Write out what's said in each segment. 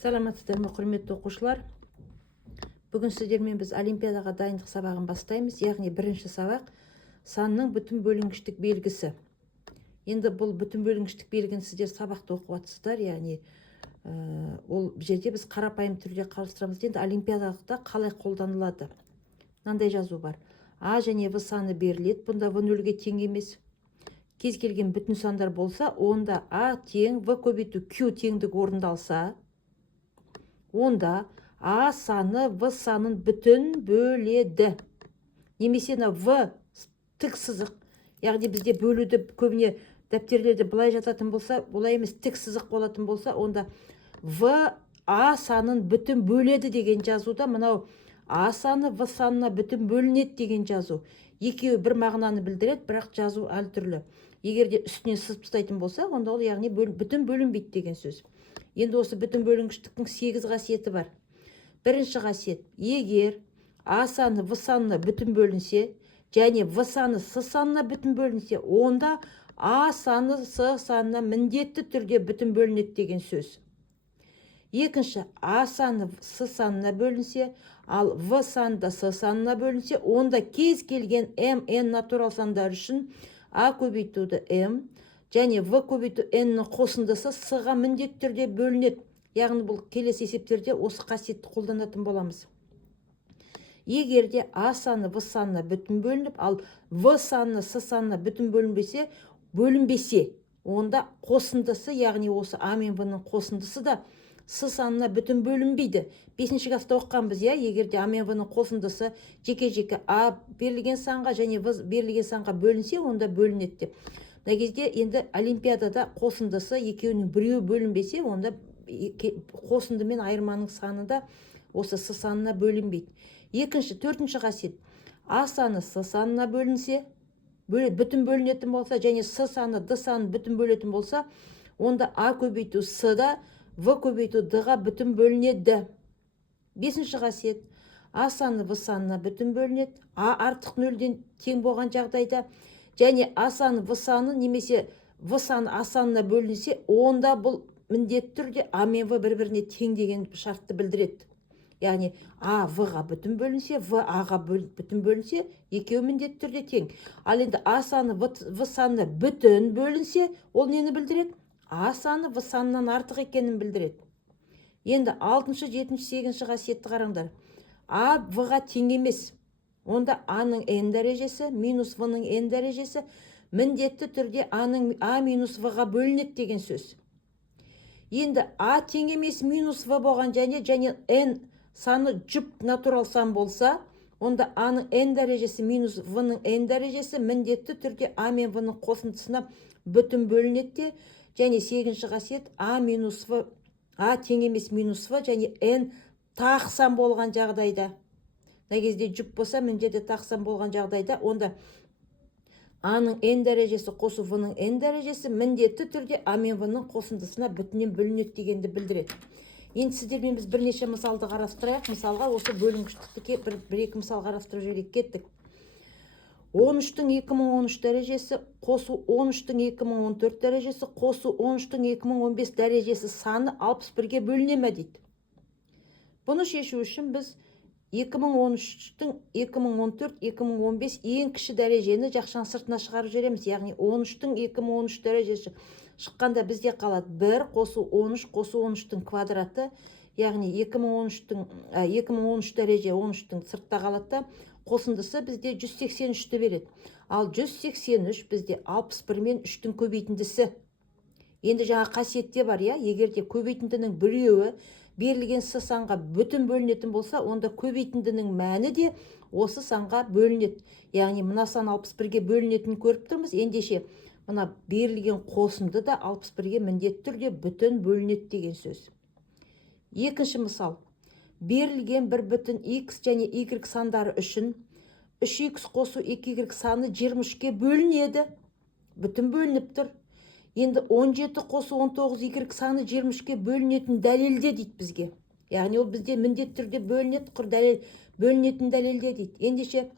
Саламатсыздар ма, құрметті оқушылар? Бүгін сіздермен біз олимпиадаға дайындық сабағын бастаймыз. Яғни бірінші сабақ санның бүтін бөлінгіштік белгісі. Енді бұл бүтін бөлінгіштік белгіні сіздер сабақты оқып жатсыздар. Яғни ол жерде біз қарапайым түрде қарастырамыз. Енді олимпиадада қалай қолданылады? Мынандай жазу бар. А және В саны беріледі. Бұнда В нөлге тең емес. Кез келген бүтін сандар болса, онда А тең В көбейту Q теңдік орындалса, онда А саны В санын бүтін бөледі. Немесе В тік сызық. Яғни бізде бөлуді көбіне дәптерлерде былай жататын болса, бұлай емес тік сызық болатын болса, онда В А санын бүтін бөледі деген жазуда, мынау А саны В санына бүтін бөлінеді деген жазу. Екеуі бір мағынаны білдіреді, бірақ жазу әртүрлі. Егер де үстіне сызып тастайтын болса, онда ол яғни бүтін бөлінбейді деген сөз. Енді осы бүтін бөлінгіштіктің 8 қасиеті бар. Бірінші қасиет: егер А саны В санына бүтін бөлінсе, және В саны С санына бүтін бөлінсе, онда А саны С санына міндетті түрде бүтін бөлінеді деген сөз. Екінші: А саны С санына бөлінсе, ал В саны да С санына бөлінсе, онда кез келген N натурал сандар үшін А көбейтуді М және В көбейту N-нің қосындысы С-ға міндетті түрде бөлінеді. Яғни бұл келесі есептерде осы қасиетті қолданатын боламыз. Егер де А саны В санына бүтін бөлініп, ал В саны С санына бүтін бөлінбесе, онда қосындысы, яғни осы А мен В-ның қосындысы да С санына бүтін бөлінбейді. 5-ші класта оқығанбыз, егер де А мен В-ның қосындысы жеке-жеке А берілген санға және В берілген санға бөлінсе, онда бөлінеді деп. Мына кезде енді олимпиадада қосындысы екеуінің біреуі бөлінбесе, онда қосынды мен айырманың саны да осы С санына бөлінбейді. Төртінші қасиет: А саны С санына бөлінсе, бүтін бөлінетін болса, және С саны Д санын бүтін бөлетін болса, онда А көбейту С да В көбейту Д-ға бүтін бөлінеді. 5-ші қасиет: А саны В санына бүтін бөлінеді. А артық нөлден тең болған жағдайда, және А саны В саны немесе В саны А санына бөлінсе, онда бұл міндетті түрде А мен В бір-біріне тең деген шартты білдіреді. Яғни А В-ға бүтін бөлінсе, В А-ға бүтін бөлінсе, екеуі міндетті түрде тең. Ал енді А саны В санына бүтін бөлінсе, ол нені білдіреді? А саны В санынан артық екенін білдіреді. Енді 6-шы, 7-ші, 8-ші қасиетті қараңдар. А В-ға тең емес. Онда А-ның N дәрежесі минус В-ның N дәрежесі міндетті түрде А минус В-ға бөлінеді деген сөз. Енді А тең емес минус В болған және N саны жұп натурал сан болса, онда А-ның N дәрежесі минус В-ның N дәрежесі міндетті түрде А мен В-ның қосындысына бүтін бөлінеді. Және 8-ші қасиет: А минус В, А тең емес минус В және N тақсан болған жағдайда. Мына кезде жұп болса, міндетті тақсан болған жағдайда, онда А-ның N дәрежесі қосу В-ның N дәрежесі міндетті түрде А мен В-ның қосындысына бүтінен бөлінеді дегенді білдіреді. Енді сіздермен біз бірнеше мысалды қарастырайық. Мысалға осы бөлінгіштікті бір-екі мысал қарастырып жіберейік. Кеттік. 13-тің 2013 дәрежесі қосу 13-тің 2014 дәрежесі қосу 13-тің 2015 дәрежесі саны 61-ге бөліне ме дейді. Бұны шешу үшін біз 2013-тің 2014, 2015 ең кіші дәрежені жақшаның сыртына шығарып жібереміз. Яғни 13-тің 2013 дәрежесі шыққанда бізде қалады 1 қосу 13 қосу 13-тің квадраты. Яғни 2013 дәреже 13-тің сыртта қалады, қосындысы бізде 183-ті береді. Ал 183 бізде 61 мен 3-тің көбейтіндісі. Енді жаңа қасиетте бар, егер де көбейтіндінің біреуі берілген С санға бүтін бөлінетін болса, онда көбейтіндінің мәні де осы санға бөлінеді. Яғни мына сан 61-ге бөлінетінін көріп тұрмыз. Ендеше мына берілген қосынды да 61-ге міндетті түрде бүтін бөлінеді деген сөз. Екінші мысал: берілген бір бүтін X және Y сандары үшін 3X қосу 2Y саны 23-ке бөлінеді. Бүтін бөлініп тұр. Енді 17 қосу 19Y саны 23-ке бөлінетін дәлелде дейді бізге. Яғни ол бізде міндетті түрде бөлінеді, бөлінетін дәлелде дейді. Ендеше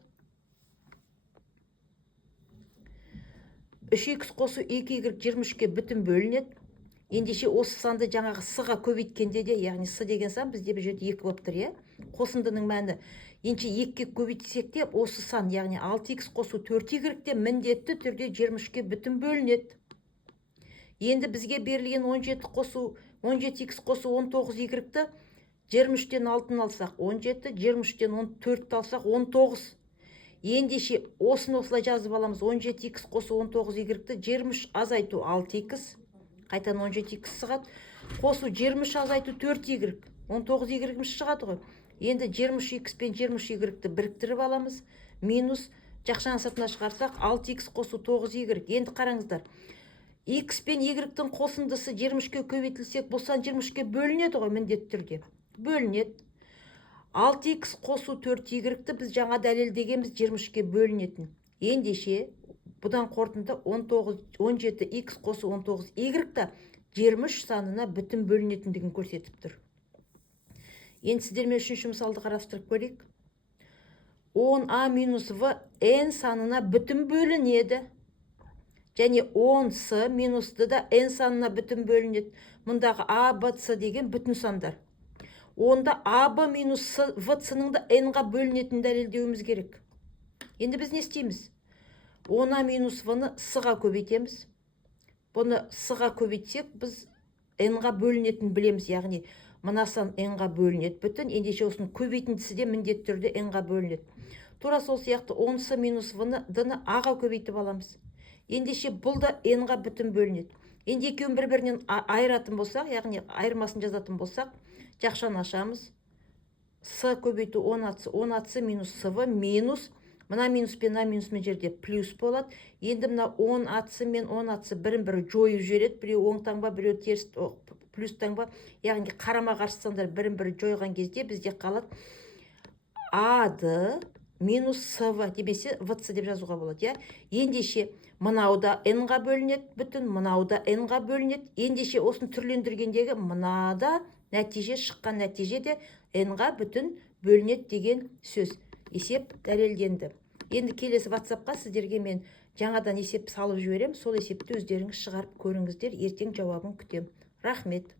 3X қосу 2Y 23-ке бүтін бөлінеді. ендеше осы санды жаңағы с-ға көбейткенде де, яғни с деген сан бізде бұл жерде 2 болып тұр, иә? Қосындының мәні. Ендеше 2-ге көбейтсек те осы сан, яғни 6х қосу 4y де міндетті түрде 23-ке бүтін бөлінеді. Енді бізге берілген 17 қосу 17х қосу 19y-ті 23-тен 6-ын алсақ 17, 23-тен 14-ті алсақ 19. Ендеше осыны осылай жазып аламыз. 17х қосу 19y-ті 23 азайту 6х. Қайтан 17х шығады. Қосу 23 азайту 4y. 19y шығады ғой. Енді 23x пен 23y-ті біріктіріп аламыз. Минус жақшаның сыртына шығарсақ 6х қосу 9y. Енді қараңыздар. X пен y-тің қосындысы 23-ке көбейтілсек, бұл сан 23-ке бөлінеді ғой міндетті түрде. Бөлінеді. 6х қосу 4y-ті біз жаңа дәлелдегенбіз 23-ке бөлінетін. Ендеше бұдан қорытынды 17x қосу 19y-ті 23 санына бүтін бөлінетіндігін көрсетіп тұр. Енді сіздермен үшінші мысалды қарастырып көрейік. 10a минус v n санына бүтін бөлінеді. Және 10s минусты да n санына бүтін бөлінеді. Мұндағы a, b, c деген бүтін сандар. Онда a, b минус v c-ның да n-ға бөлінетін дәлелдеуіміз керек. Енді біз не істейміз? 10a минус v-ны s-ға көбейтеміз. Бұны с-ға көбейтсек, біз n-ға бөлінетін білеміз, яғни мына сан n-ға бөлінеді бүтін, ендеше осының көбейтіндісі де міндетті түрде n-ға бөлінеді. Тура сол сияқты 10s минус v-ны d-ны a-ға көбейтіп аламыз. Ендеше бұл да n-ға бүтін бөлінеді. Енді екеуін бір-бірінен айыратын болсақ, яғни айырмасын жазатын болсақ, жақшаны ашамыз. s көбейту 10ac минус sv минус, мына минус пен мына минус мен жерде плюс болады. Енді мына 10ac мен 10ac бірін-бірі жойып жібереді. Біреу оң таңба, біреу теріс плюс таңба, яғни қарама-қарсы сандар бірін-бірі жойған кезде бізде қалады ад минус св демесе vc деп жазуға болады, иә? Ендеше мынауда n-ға бөлінеді бүтін, мынауда n-ға бөлінеді. Ендеше осыны түрлендіргендегі мынада нәтиже шыққан нәтиже де n-ға бүтін бөлінеді деген сөз. Есеп дәлелденді. Енді келесі WhatsApp-қа сіздерге мен жаңадан есеп салып жіберем. Сол есепті өздеріңіз шығарып көріңіздер. Ертең жауабын күтем. Рахмет.